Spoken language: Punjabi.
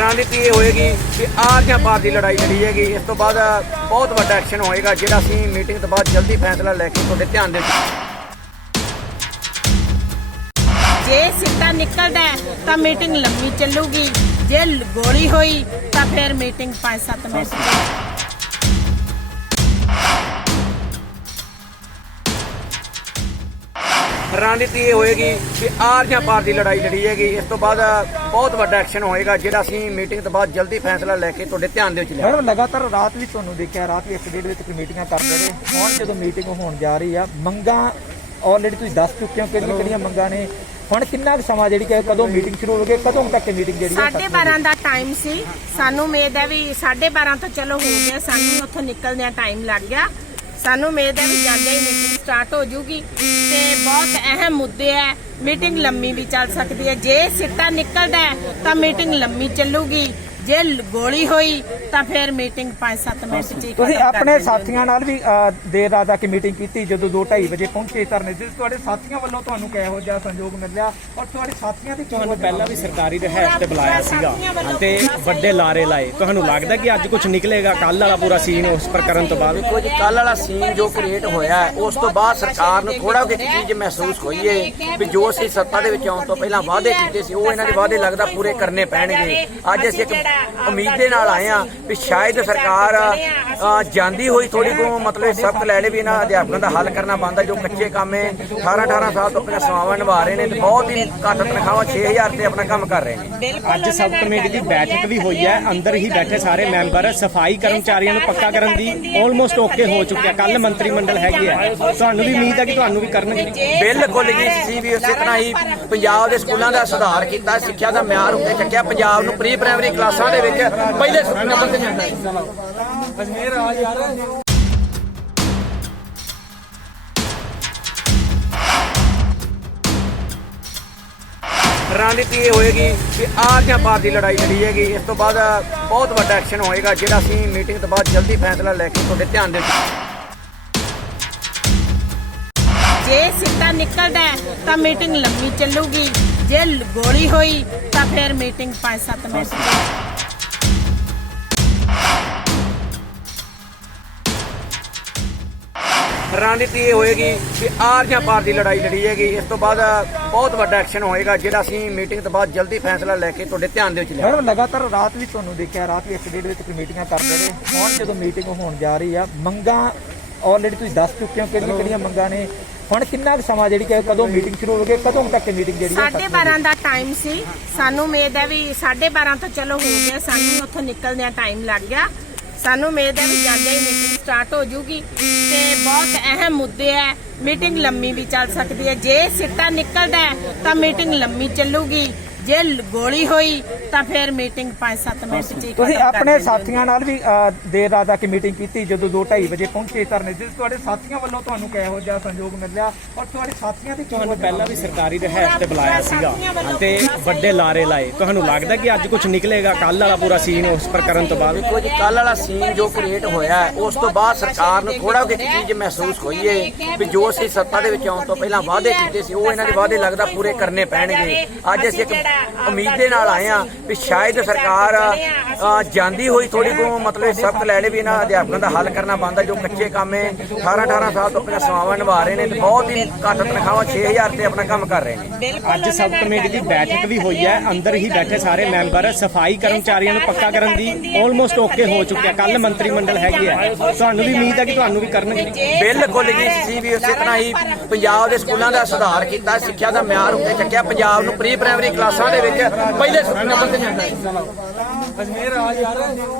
ਰਣਨੀਤੀ ਇਹ ਹੋਏਗੀ ਕਿ ਆਰ ਜਾਂ ਪਾਰ ਦੀ ਲੜਾਈ ਲੜੀ ਜਾਏਗੀ ਇਸ ਤੋਂ ਬਾਅਦ ਬਹੁਤ ਵੱਡਾ ਐਕਸ਼ਨ ਹੋਏਗਾ ਜਿਹੜਾ ਅਸੀਂ ਮੀਟਿੰਗ ਤੋਂ ਬਾਅਦ ਜਲਦੀ ਫੈਸਲਾ ਲੈ ਕੇ ਤੁਹਾਡੇ ਧਿਆਨ ਦੇ ਜੇ ਸਿੱਟਾ ਨਿਕਲਦਾ ਹੈ, ਤਾਂ ਮੀਟਿੰਗ ਲੰਮੀ ਚੱਲੂਗੀ। ਜੇ ਗੋਲੀ ਹੋਈ ਤਾਂ ਫਿਰ ਮੀਟਿੰਗ 5-7 ਮਿੰਟ ਰਣਨੀਤੀ ਇਹ ਹੋਏਗੀ ਕਿ ਆਰ ਜਾਂ ਪਾਰ ਦੀ ਲੜਾਈ ਲੜੀ ਜਾਏਗੀ ਇਸ ਤੋਂ ਬਾਅਦ ਬਹੁਤ ਵੱਡਾ ਐਕਸ਼ਨ ਹੋਏਗਾ ਜਿਹੜਾ ਅਸੀਂ ਮੀਟਿੰਗ ਤੋਂ ਬਾਅਦ ਜਲਦੀ ਫੈਸਲਾ ਲੈ ਕੇ ਤੁਹਾਡੇ ਧਿਆਨ ਦੇ ਵਿੱਚ ਲਿਆ ਮੈਡਮ ਲਗਾਤਾਰ ਰਾਤ ਵੀ ਤੁਹਾਨੂੰ ਦੇਖਿਆ ਰਾਤ ਵੀ ਇੱਕ ਡੇਢ ਤੱਕ ਮੀਟਿੰਗਾਂ ਕਰਦੇ ਰਹੇ। ਹੁਣ ਜਦੋਂ ਮੀਟਿੰਗ ਹੋਣ ਜਾ ਰਹੀ ਆ ਮੰਗਾਂ ਆਲਰੇਡੀ ਤੁਸੀਂ ਦੱਸ ਚੁੱਕੇ ਹੋ ਕਿਹੜੀਆਂ ਕਿਹੜੀਆਂ ਮੰਗਾਂ ਨੇ। ਹੁਣ ਕਿੰਨਾ ਕੁ ਸਮਾਂ ਜਿਹੜੀ ਕਿ ਕਦੋਂ ਮੀਟਿੰਗ ਸ਼ੁਰੂ ਹੋਵੇਗੀ ਕਦੋਂ ਤੱਕ ਇਹ ਮੀਟਿੰਗ ਜਿਹੜੀ ਹੈ ਸਾਢੇ 12 ਦਾ ਟਾਈਮ ਸੀ। ਸਾਨੂੰ ਉਮੀਦ ਹੈ ਵੀ ਸਾਢੇ 12 ਤੋਂ ਚਲੋ ਹੋ ਗਿਆ ਸਾਨੂੰ ਉੱਥੋਂ ਨਿਕਲਦਿਆਂ ਟਾਈਮ ਲੱਗ ਗਿਆ। ਸਾਨੂੰ ਉਮੀਦ ਹੈ ਵੀ ਜਾਂਦੇ ਹੀ ਮੀਟਿੰਗ ਸਟਾਰਟ ਹੋ ਜੂਗੀ ਤੇ ਬਹੁਤ ਅਹਿਮ ਮੁੱਦੇ ਹੈ ਮੀਟਿੰਗ ਲੰਮੀ ਵੀ ਚੱਲ ਸਕਦੀ ਹੈ। ਜੇ ਸਿੱਟਾ ਨਿਕਲਦਾ ਹੈ, ਤਾਂ ਮੀਟਿੰਗ ਲੰਮੀ ਚੱਲੂਗੀ। ਜੇ ਗੋਲੀ ਹੋਈ ਤਾਂ ਫਿਰ ਮੀਟਿੰਗ 5-7 ਮਿੰਟ ਚ ਹੀ ਤੁਸੀਂ ਖਤਮ ਕਰ ਆਪਣੇ। ਸਾਥੀਆਂ ਨਾਲ ਵੀ ਦੇਰ ਰਾਤ ਤੱਕ ਮੀਟਿੰਗ ਕੀਤੀ ਜਦੋਂ 2:30 ਵਜੇ ਪਹੁੰਚੇ ਧਰਨੇ ਤੇ ਤੁਹਾਡੇ ਸਾਥੀਆਂ ਵੱਲੋਂ ਤੁਹਾਨੂੰ ਕਿਹੋ ਜਿਹਾ ਸੰਯੋਗ ਮਿਲਿਆ ਔਰ ਤੁਹਾਡੇ ਸਾਥੀਆਂ ਦੀ ਤੁਹਾਨੂੰ ਪਹਿਲਾਂ ਵੀ ਸਰਕਾਰੀ ਰਿਹਾਇਸ਼ ਤੇ ਬੁਲਾਇਆ ਸੀਗਾ ਤੇ ਵੱਡੇ ਲਾਰੇ ਲਾਏ। ਤੁਹਾਨੂੰ ਲੱਗਦਾ ਕਿ ਅੱਜ ਕੁਝ ਨਿਕਲੇਗਾ? ਕੱਲ ਵਾਲਾ ਪੂਰਾ ਸੀਨ ਉਸ ਪਰ ਕਰਨ ਤੋਂ ਬਾਅਦ? ਕੁਝ ਕੱਲ ਵਾਲਾ ਸੀਨ ਜੋ ਕ੍ਰੀਏਟ ਹੋਇਆ ਹੈ, ਉਸ ਤੋਂ ਬਾਅਦ ਸਰਕਾਰ ਨੂੰ ਥੋੜਾ ਕਿ ਚੀਜ਼ ਮਹਿਸੂਸ ਹੋਈ ਹੈ ਵੀ ਜੋ ਅਸੀਂ ਸੱਤਾ ਦੇ ਵਿੱਚ ਆਉਣ ਤੋਂ ਪਹਿਲਾਂ ਵਾਅਦੇ ਕੀਤੇ ਸੀ ਉਹ ਇਹਨਾਂ ਦੇ ਵਾਅਦੇ ਲੱਗਦਾ ਪੂਰੇ ਕਰਨੇ ਪੈਣਗੇ। ਅੱਜ ਅਸੀਂ ਇੱਕ ਉਮੀਦ ਦੇ ਨਾਲ ਆਏ ਆ ਵੀ ਸ਼ਾਇਦ ਸਰਕਾਰ ਜਾਂਦੀ ਹੋਈ ਥੋੜੀ ਕੋ ਮਤਲਬ ਸਬਕ ਲੈ ਲੇ ਵੀ ਇਹਨਾਂ ਅਧਿਆਪਕਾਂ ਦਾ ਹੱਲ ਕਰਨਾ ਬੰਦਾ ਜੋ ਕੱਚੇ ਕੰਮ ਹੈ। 18 18 ਸਾਲ ਤੋਂ ਆਪਣੀਆਂ ਸੇਵਾਵਾਂ ਨਿਭਾ ਰਹੇ ਨੇ ਤੇ ਬਹੁਤ ਹੀ ਘੱਟ ਤਨਖਾਹਾਂ 6000 ਤੇ ਆਪਣਾ ਕੰਮ ਕਰ ਰਹੇ ਨੇ। ਅੱਜ ਸਬ ਕਮੇਟੀ ਦੀ ਬੈਠਕ ਵੀ ਹੋਈ ਹੈ ਅੰਦਰ ਹੀ ਬੈਠੇ ਸਾਰੇ ਮੈਂਬਰ ਸਫ਼ਾਈ ਕਰਮਚਾਰੀਆਂ ਨੂੰ ਪੱਕਾ ਕਰਨ ਦੀ ਆਲਮੋਸਟ ਓਕੇ ਹੋ ਚੁੱਕਿਆ ਕੱਲ ਮੰਤਰੀ ਮੰਡਲ ਹੈਗੀ ਹੈ ਤੁਹਾਨੂੰ ਵੀ ਉਮੀਦ ਹੈ ਕਿ ਤੁਹਾਨੂੰ ਵੀ ਕਰਨਗੇ। ਬਿਲਕੁਲ ਜੀ ਸੀ ਵੀ ਉਸੇ ਤਰ੍ਹਾਂ ਹੀ ਪੰਜਾਬ ਦੇ ਸਕੂਲਾਂ ਦਾ ਸੁਧਾਰ ਕੀਤਾ ਸਿੱਖਿਆ ਦਾ ਮਿਆਰ ਉੱਤੇ ਚੱਕਿਆ ਪੰਜਾਬ ਨੂੰ ਪ੍ਰੀ ਪ੍ਰਾਇਮਰੀ ਕਲਾਸਾਂ ਦੇ ਵਿੱਚ ਪਹਿਲੇ ਨੰਬਰ ਤੇ ਜਾਂਦਾ। ਅਜਮੇਰ ਆ ਯਾਰ। ਰਣਨੀਤੀ ਇਹ ਹੋਏਗੀ ਕਿ ਆਰ ਜਾਂ ਪਾਰ ਦੀ ਲੜਾਈ ਲੜੀ ਜਾਏਗੀ ਇਸ ਤੋਂ ਬਾਅਦ ਬਹੁਤ ਵੱਡਾ ਐਕਸ਼ਨ ਹੋਏਗਾ ਜਿਹੜਾ ਅਸੀਂ ਮੀਟਿੰਗ ਤੋਂ ਬਾਅਦ ਜਲਦੀ ਫੈਸਲਾ ਲੈ ਕੇ ਤੁਹਾਡੇ ਧਿਆਨ ਦੇ ਵਿੱਚ ਜੇ ਸਿੱਟਾ ਨਿਕਲਦਾ ਹੈ, ਤਾਂ ਮੀਟਿੰਗ ਲੰਮੀ ਚੱਲੂਗੀ। ਜੇ ਗੋਲੀ ਹੋਈ ਤਾਂ ਫਿਰ ਮੀਟਿੰਗ 5-7 ਮਿੰਟ ਚੱਲੇਗੀ ਰਣਨੀਤੀ ਇਹ ਹੋਏਗੀ ਕਿ ਆਰ ਜਾਂ ਪਾਰ ਦੀ ਲੜਾਈ ਲੜੀ ਜਾਏਗੀ ਇਸ ਤੋਂ ਬਾਅਦ ਬਹੁਤ ਵੱਡਾ ਐਕਸ਼ਨ ਹੋਏਗਾ ਜਿਹੜਾ ਅਸੀਂ ਮੀਟਿੰਗ ਤੋਂ ਬਾਅਦ ਜਲਦੀ ਫੈਸਲਾ ਲੈ ਕੇ ਤੁਹਾਡੇ ਧਿਆਨ ਦੇ ਵਿੱਚ ਲਿਆ ਮੈਡਮ ਲਗਾਤਾਰ ਰਾਤ ਵੀ ਤੁਹਾਨੂੰ ਦੇਖਿਆ ਰਾਤ ਵੀ ਇੱਕ ਡੇਢ ਵਜੇ ਤੱਕ ਮੀਟਿੰਗਾਂ ਕਰਦੇ ਰਹੇ। ਹੁਣ ਜਦੋਂ ਮੀਟਿੰਗ ਹੋਣ ਜਾ ਰਹੀ ਆ ਮੰਗਾਂ ਆਲਰੇਡੀ ਤੁਸੀਂ ਦੱਸ ਚੁੱਕੇ ਹੋ ਕਿਹੜੀਆਂ ਕਿਹੜੀਆਂ ਮੰਗਾਂ ਨੇ। ਹੁਣ ਕਿੰਨਾ ਕੁ ਸਮਾਂ ਜਿਹੜੀ ਕਿ ਕਦੋਂ ਮੀਟਿੰਗ ਸ਼ੁਰੂ ਹੋਵੇਗੀ ਕਦੋਂ ਤੱਕ ਇਹ ਮੀਟਿੰਗ ਜਿਹੜੀ ਹੈ ਸਾਢੇ 12 ਦਾ ਟਾਈਮ ਸੀ। ਸਾਨੂੰ ਉਮੀਦ ਹੈ ਵੀ ਸਾਢੇ 12 ਤੋਂ ਚਲੋ ਹੋ ਗਿਆ ਸਾਨੂੰ ਉੱਥੋਂ ਨਿਕਲਦਿਆਂ ਟਾਈਮ ਲੱਗ ਗਿਆ। ਸਾਨੂੰ ਉਮੀਦ ਹੈ ਵੀ ਜਾਂਦੇ ਹੀ ਮੀਟਿੰਗ ਸਟਾਰਟ ਹੋ ਜੂਗੀ। ਤੇ ਬਹੁਤ ਅਹਿਮ ਮੁੱਦੇ ਹੈ ਮੀਟਿੰਗ ਲੰਮੀ ਵੀ ਚੱਲ ਸਕਦੀ ਹੈ। ਜੇ ਸਿੱਟਾ ਨਿਕਲਦਾ ਹੈ, ਤਾਂ ਮੀਟਿੰਗ ਲੰਮੀ ਚੱਲੂਗੀ। ਜੇ ਗੋਲੀ ਹੋਈ ਤਾਂ ਫਿਰ ਮੀਟਿੰਗ 5-7 ਮਿੰਟ ਚ ਹੀ ਤੁਸੀਂ ਖਤਮ ਕਰ ਆਪਣੇ। ਸਾਥੀਆਂ ਨਾਲ ਵੀ ਦੇਰ ਰਾਤ ਤੱਕ ਮੀਟਿੰਗ ਕੀਤੀ ਜਦੋਂ 2:30 ਵਜੇ ਪਹੁੰਚੇ ਧਰਨੇ ਤੇ ਤੁਹਾਡੇ ਸਾਥੀਆਂ ਵੱਲੋਂ ਤੁਹਾਨੂੰ ਕਿਹੋ ਜਿਹਾ ਸੰਯੋਗ ਮਿਲਿਆ ਔਰ ਤੁਹਾਡੇ ਸਾਥੀਆਂ ਦੀ ਤੁਹਾਨੂੰ ਪਹਿਲਾਂ ਵੀ ਸਰਕਾਰੀ ਰਿਹਾਇਸ਼ ਤੇ ਬੁਲਾਇਆ ਸੀਗਾ ਤੇ ਵੱਡੇ ਲਾਰੇ ਲਾਏ। ਤੁਹਾਨੂੰ ਲੱਗਦਾ ਕਿ ਅੱਜ ਕੁਝ ਨਿਕਲੇਗਾ? ਕੱਲ ਵਾਲਾ ਪੂਰਾ ਸੀਨ ਉਸ ਪਰ ਕਰਨ ਤੋਂ ਬਾਅਦ? ਕੁਝ ਕੱਲ ਵਾਲਾ ਸੀਨ ਜੋ ਕ੍ਰੀਏਟ ਹੋਇਆ ਹੈ, ਉਸ ਤੋਂ ਬਾਅਦ ਸਰਕਾਰ ਨੂੰ ਥੋੜਾ ਕਿ ਚੀਜ਼ ਮਹਿਸੂਸ ਹੋਈ ਹੈ ਵੀ ਜੋ ਅਸੀਂ ਸੱਤਾ ਦੇ ਵਿੱਚ ਆਉਣ ਤੋਂ ਪਹਿਲਾਂ ਵਾਅਦੇ ਕੀਤੇ ਸੀ ਉਹ ਇਹਨਾਂ ਦੇ ਵਾਅਦੇ ਲੱਗਦਾ ਪੂਰੇ ਕਰਨੇ ਪੈਣਗੇ। ਅੱਜ ਅਸੀਂ ਇੱਕ ਉਮੀਦ ਦੇ ਨਾਲ ਆਏ ਆ ਵੀ ਸ਼ਾਇਦ ਸਰਕਾਰ ਜਾਂਦੀ ਹੋਈ ਥੋੜੀ ਕੋ ਮਤਲਬ ਸਬਕ ਲੈ ਲੇ ਵੀ ਇਹਨਾਂ ਅਧਿਆਪਕਾਂ ਦਾ ਹੱਲ ਕਰਨਾ ਬੰਦਾ ਜੋ ਕੱਚੇ ਕੰਮ ਹੈ 18 18 ਸਾਲ ਤੋਂ ਆਪਣੀਆਂ ਸੇਵਾਵਾਂ ਨਿਭਾ ਰਹੇ ਨੇ ਤੇ ਬਹੁਤ ਹੀ ਘੱਟ ਤਨਖਾਹਾਂ 6000 ਤੇ ਆਪਣਾ ਕੰਮ ਕਰ ਰਹੇ ਨੇ। ਅੱਜ ਸਬ ਕਮੇਟੀ ਦੀ ਬੈਠਕ ਵੀ ਹੋਈ ਹੈ ਅੰਦਰ ਹੀ ਬੈਠੇ ਸਾਰੇ ਮੈਂਬਰ ਸਫ਼ਾਈ ਕਰਮਚਾਰੀਆਂ ਨੂੰ ਪੱਕਾ ਕਰਨ ਦੀ ਆਲਮੋਸਟ ਓਕੇ ਹੋ ਚੁੱਕਿਆ। ਕੱਲ ਮੰਤਰੀ ਮੰਡਲ ਹੈਗੀ ਹੈ। ਤੁਹਾਨੂੰ ਵੀ ਉਮੀਦ ਹੈ ਕਿ ਤੁਹਾਨੂੰ ਵੀ ਕਰਨਗੇ। ਬਿਲਕੁਲ ਜੀ ਸੀ ਵੀ ਉਸੇ ਤਰ੍ਹਾਂ ਹੀ ਪੰਜਾਬ ਦੇ ਸਕੂਲਾਂ ਦਾ ਸੁਧਾਰ ਕੀਤਾ ਸਿੱਖਿਆ ਦਾ ਮਿਆਰ ਉੱਤੇ ਚੱਕਿਆ। ਪੰਜਾਬ ਨੂੰ ਪ੍ਰੀ ਪ੍ਰਾਇਮਰੀ ਕਲਾਸਾਂ ਦੇ ਵਿੱਚ ਪਹਿਲੇ ਨੰਬਰ ਤੇ ਜਾਂਦਾ। ਅਜਮੇਰ ਆ ਯਾਰ